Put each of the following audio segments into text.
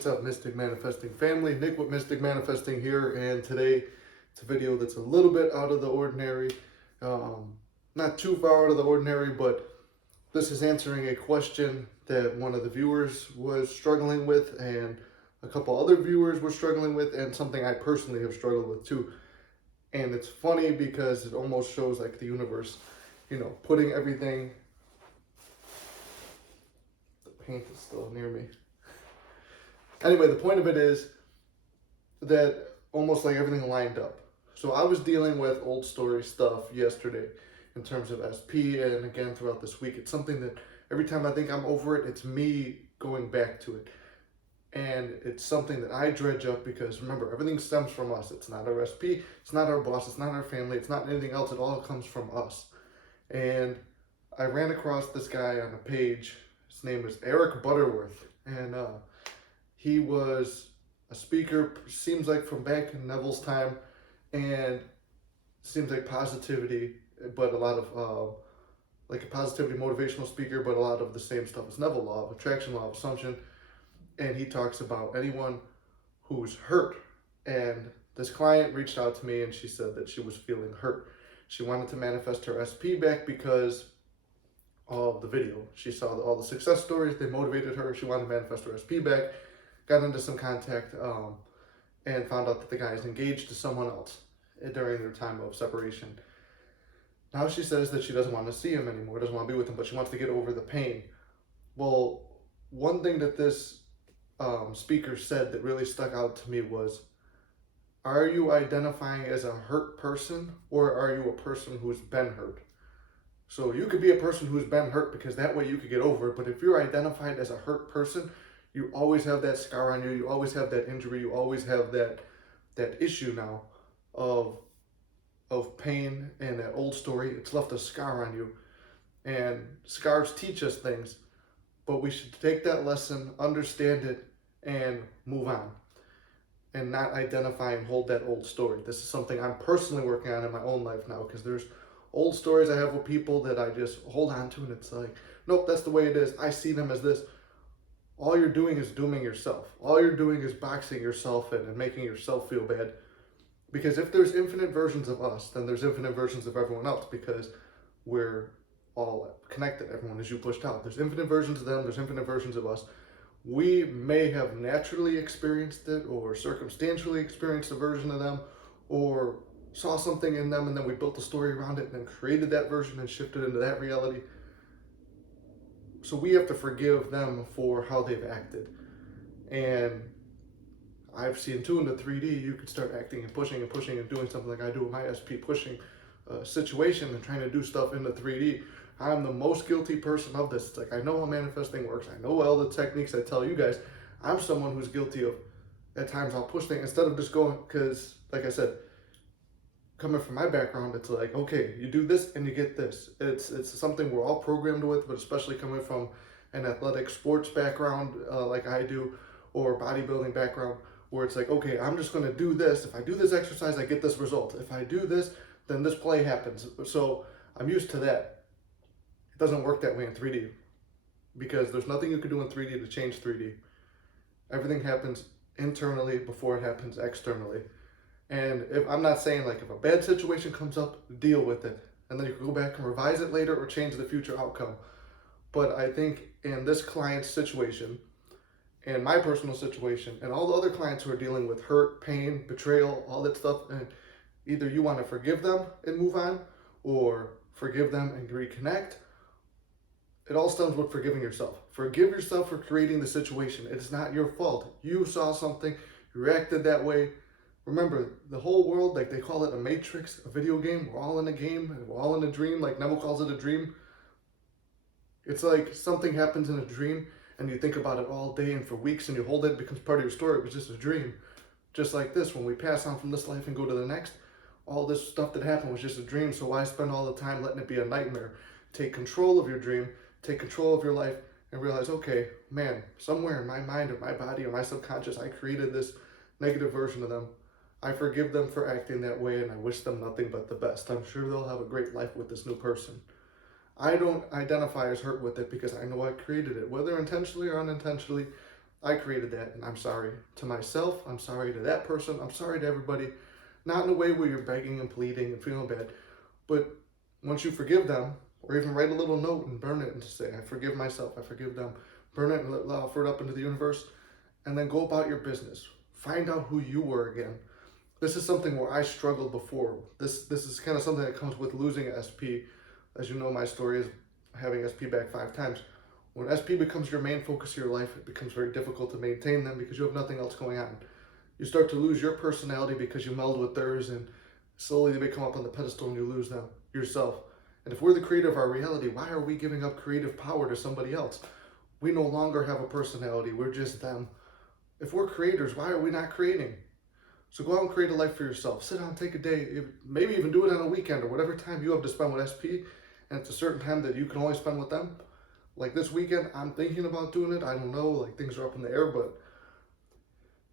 What's up, Mystic Manifesting family? Nick with Mystic Manifesting here, and today it's a video that's a little bit out of the ordinary. Not too far out of the ordinary, but this is answering a question that one of the viewers was struggling with, and a couple other viewers were struggling with, and something I personally have struggled with too. And it's funny because it almost shows like the universe, putting everything. The paint is still near me. Anyway, the point of it is that almost like everything lined up. So I was dealing with old story stuff yesterday in terms of SP, and again throughout this week. It's something that every time I think I'm over it, it's me going back to it. And it's something that I dredge up because remember, everything stems from us. It's not our SP, it's not our boss, it's not our family, it's not anything else. It all comes from us. And I ran across this guy on a page. His name is Eric Butterworth. And he was a speaker, seems like from back in Neville's time, and seems like positivity, but a lot of like a positivity motivational speaker, but a lot of the same stuff as Neville, law of attraction, law of assumption. And he talks about anyone who's hurt. And this client reached out to me and she said that she was feeling hurt. She wanted to manifest her SP back because of the video. She saw all the success stories, they motivated her. She wanted to manifest her SP back. Got into some contact and found out that the guy is engaged to someone else during their time of separation. Now she says that she doesn't want to see him anymore, doesn't want to be with him, but she wants to get over the pain. Well, one thing that this speaker said that really stuck out to me was, are you identifying as a hurt person, or are you a person who's been hurt? So you could be a person who's been hurt because that way you could get over it, but if you're identified as a hurt person, you always have that scar on you, you always have that injury, you always have that issue now of pain and that old story. It's left a scar on you. And scars teach us things, but we should take that lesson, understand it, and move on. And not identify and hold that old story. This is something I'm personally working on in my own life now, because there's old stories I have with people that I just hold on to, and it's like, nope, that's the way it is. I see them as this. All you're doing is dooming yourself. All you're doing is boxing yourself in and making yourself feel bad. Because if there's infinite versions of us, then there's infinite versions of everyone else, because we're all connected. Everyone is you pushed out. There's infinite versions of them. There's infinite versions of us. We may have naturally experienced it or circumstantially experienced a version of them, or saw something in them and then we built a story around it and then created that version and shifted into that reality. So we have to forgive them for how they've acted. And I've seen too in the 3D, you could start acting and pushing and doing something like I do with my SP, pushing a situation and trying to do stuff in the 3D. I'm the most guilty person of this. It's like, I know how manifesting works. I know all the techniques I tell you guys. I'm someone who's guilty of, at times I'll push things instead of just going, because like I said, coming from my background, it's like, okay, you do this and you get this. It's something we're all programmed with, but especially coming from an athletic sports background like I do, or bodybuilding background, where it's like, okay, I'm just going to do this. If I do this exercise, I get this result. If I do this, then this play happens. So I'm used to that. It doesn't work that way in 3D, because there's nothing you can do in 3D to change 3D. Everything happens internally before it happens externally. And if I'm not saying like if a bad situation comes up, deal with it, and then you can go back and revise it later or change the future outcome. But I think in this client's situation, and my personal situation, and all the other clients who are dealing with hurt, pain, betrayal, all that stuff, and either you want to forgive them and move on, or forgive them and reconnect. It all stems with forgiving yourself. Forgive yourself for creating the situation. It's not your fault. You saw something, you reacted that way. Remember, the whole world, like they call it a matrix, a video game. We're all in a game, and we're all in a dream, like Neville calls it a dream. It's like something happens in a dream, and you think about it all day and for weeks, and you hold it, it becomes part of your story. It was just a dream. Just like this, when we pass on from this life and go to the next, all this stuff that happened was just a dream, so why spend all the time letting it be a nightmare? Take control of your dream, take control of your life, and realize, okay, man, somewhere in my mind or my body or my subconscious, I created this negative version of them. I forgive them for acting that way, and I wish them nothing but the best. I'm sure they'll have a great life with this new person. I don't identify as hurt with it because I know I created it. Whether intentionally or unintentionally, I created that, and I'm sorry to myself. I'm sorry to that person. I'm sorry to everybody. Not in a way where you're begging and pleading and feeling bad, but once you forgive them, or even write a little note and burn it and just say, I forgive myself, I forgive them. Burn it and offer it up into the universe, and then go about your business. Find out who you were again. This is something where I struggled before. This is kind of something that comes with losing SP. As you know, my story is having SP back 5 times. When SP becomes your main focus of your life, it becomes very difficult to maintain them because you have nothing else going on. You start to lose your personality because you meld with theirs, and slowly they become up on the pedestal and you lose them, yourself. And if we're the creator of our reality, why are we giving up creative power to somebody else? We no longer have a personality, we're just them. If we're creators, why are we not creating? So go out and create a life for yourself. Sit down, take a day, maybe even do it on a weekend or whatever time you have to spend with SP, and it's a certain time that you can only spend with them. Like this weekend, I'm thinking about doing it. I don't know, like things are up in the air, but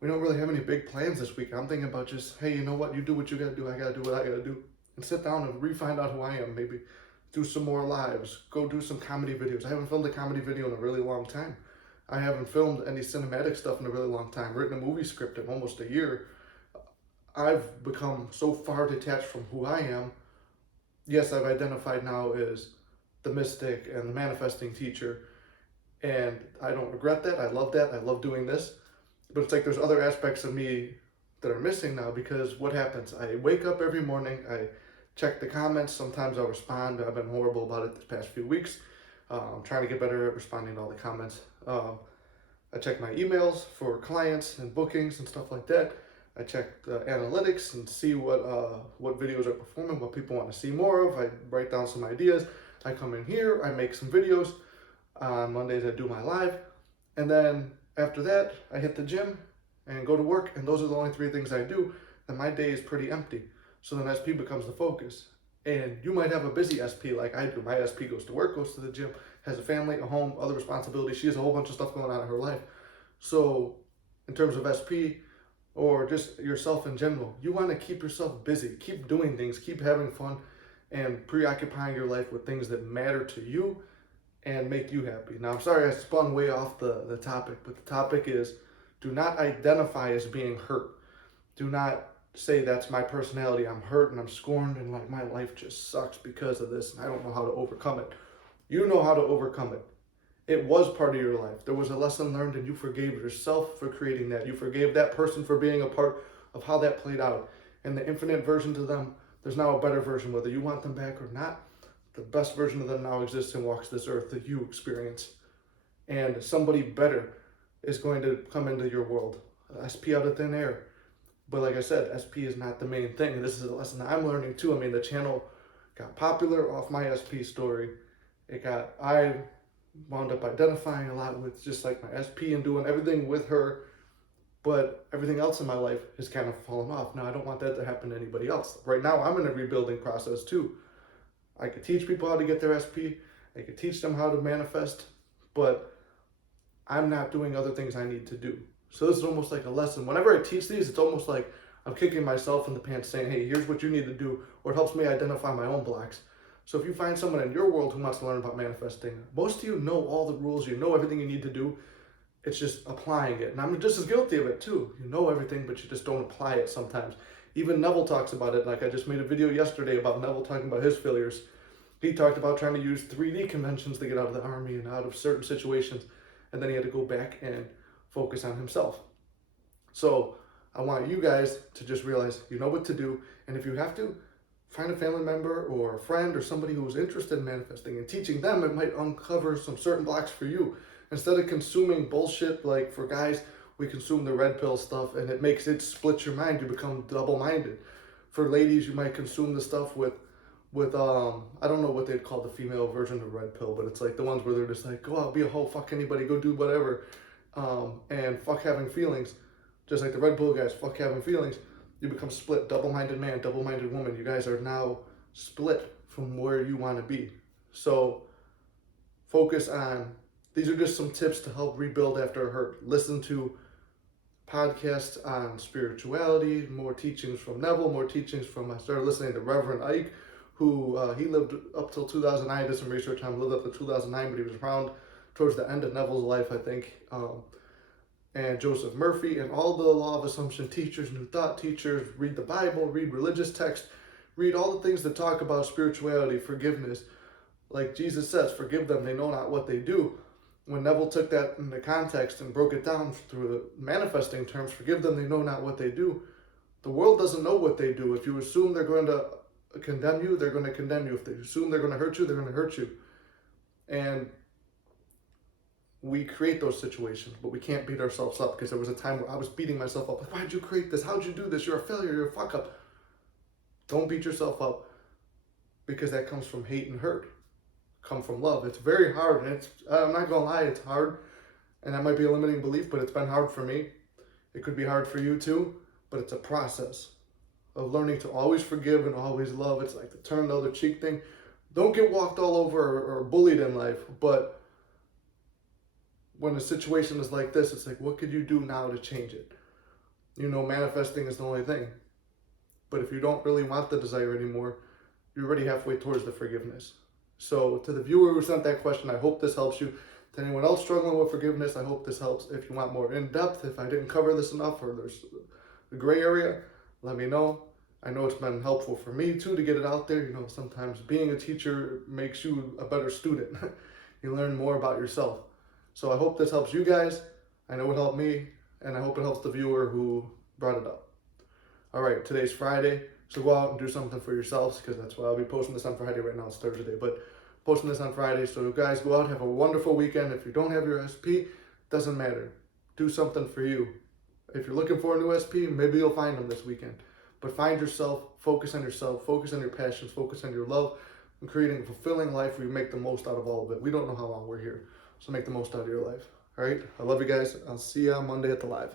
we don't really have any big plans this week. I'm thinking about just, hey, you know what? You do what you gotta do. I gotta do what I gotta do. And sit down and re-find out who I am. Maybe do some more lives. Go do some comedy videos. I haven't filmed a comedy video in a really long time. I haven't filmed any cinematic stuff in a really long time. Written a movie script in almost a year. I've become so far detached from who I am. Yes, I've identified now as the mystic and the manifesting teacher. And I don't regret that. I love that. I love doing this. But it's like there's other aspects of me that are missing now, because what happens? I wake up every morning, I check the comments, sometimes I'll respond. I've been horrible about it this past few weeks. I'm trying to get better at responding to all the comments. I check my emails for clients and bookings and stuff like that. I check the analytics and see what videos are performing, what people want to see more of. I write down some ideas. I come in here, I make some videos. On Mondays I do my live, and then after that I hit the gym and go to work, and those are the only 3 things I do, and my day is pretty empty. So then SP becomes the focus. And you might have a busy SP like I do. My SP goes to work, goes to the gym, has a family, a home, other responsibilities. She has a whole bunch of stuff going on in her life. So in terms of SP, or just yourself in general, you want to keep yourself busy, keep doing things, keep having fun, and preoccupying your life with things that matter to you and make you happy. Now, I'm sorry I spun way off the topic, but the topic is, do not identify as being hurt. Do not say that's my personality. I'm hurt and I'm scorned and like my life just sucks because of this and I don't know how to overcome it. You know how to overcome it. It was part of your life. There was a lesson learned and you forgave yourself for creating that. You forgave that person for being a part of how that played out. And the infinite version to them, there's now a better version, whether you want them back or not. The best version of them now exists and walks this earth that you experience. And somebody better is going to come into your world. SP out of thin air. But like I said, SP is not the main thing. And this is a lesson that I'm learning too. I mean, the channel got popular off my SP story. I wound up identifying a lot with just like my SP and doing everything with her. But everything else in my life has kind of fallen off. Now, I don't want that to happen to anybody else. Right now, I'm in a rebuilding process too. I could teach people how to get their SP. I could teach them how to manifest. But I'm not doing other things I need to do. So this is almost like a lesson. Whenever I teach these, it's almost like I'm kicking myself in the pants saying, hey, here's what you need to do, or it helps me identify my own blocks. So if you find someone in your world who wants to learn about manifesting, most of you know all the rules, you know everything you need to do. It's just applying it. And I'm just as guilty of it too. You know everything, but you just don't apply it sometimes. Even Neville talks about it. Like I just made a video yesterday about Neville talking about his failures. He talked about trying to use 3D conventions to get out of the army and out of certain situations. And then he had to go back and focus on himself. So I want you guys to just realize you know what to do. And if you have to, find a family member or a friend or somebody who's interested in manifesting and teaching them. It might uncover some certain blocks for you. Instead of consuming bullshit, like for guys, we consume the red pill stuff and it splits your mind. You become double-minded. For ladies, you might consume the stuff with I don't know what they'd call the female version of red pill, but it's like the ones where they're just like, go out, be a hoe, fuck anybody, go do whatever, and fuck having feelings. Just like the red pill guys, fuck having feelings. You become split, double-minded man, double-minded woman. You guys are now split from where you want to be. So focus on, these are just some tips to help rebuild after a hurt. Listen to podcasts on spirituality, more teachings from Neville, more teachings from, I started listening to Reverend Ike, who he lived up till 2009, did some research on him, lived up to 2009, but he was around towards the end of Neville's life, I think. and Joseph Murphy and all the law of assumption teachers, new thought teachers, read the Bible, read religious text, read all the things that talk about spirituality, forgiveness. Like Jesus says, forgive them, they know not what they do. When Neville took that into context and broke it down through the manifesting terms, forgive them, they know not what they do. The world doesn't know what they do. If you assume they're going to condemn you, they're going to condemn you. If they assume they're going to hurt you, they're going to hurt you. And we create those situations, but we can't beat ourselves up, because there was a time where I was beating myself up. Like, why'd you create this? How'd you do this? You're a failure. You're a fuck up. Don't beat yourself up, because that comes from hate and hurt. Come from love. It's very hard, and I'm not gonna lie, it's hard, and that might be a limiting belief, but it's been hard for me. It could be hard for you too, but it's a process of learning to always forgive and always love. It's like the turn the other cheek thing. Don't get walked all over or bullied in life, but when a situation is like this, it's like, what could you do now to change it? Manifesting is the only thing. But if you don't really want the desire anymore, you're already halfway towards the forgiveness. So to the viewer who sent that question, I hope this helps you. To anyone else struggling with forgiveness, I hope this helps. If you want more in-depth, if I didn't cover this enough, or there's a gray area, let me know. I know it's been helpful for me too to get it out there. Sometimes being a teacher makes you a better student. You learn more about yourself. So I hope this helps you guys. I know it helped me, and I hope it helps the viewer who brought it up. All right, today's Friday, so go out and do something for yourselves, because that's why I'll be posting this on Friday. Right now it's Thursday, but posting this on Friday. So guys, go out, have a wonderful weekend. If you don't have your SP, doesn't matter. Do something for you. If you're looking for a new SP, maybe you'll find them this weekend. But find yourself, focus on your passions, focus on your love, and creating a fulfilling life where you make the most out of all of it. We don't know how long we're here, so make the most out of your life. All right, I love you guys. I'll see you on Monday at the live.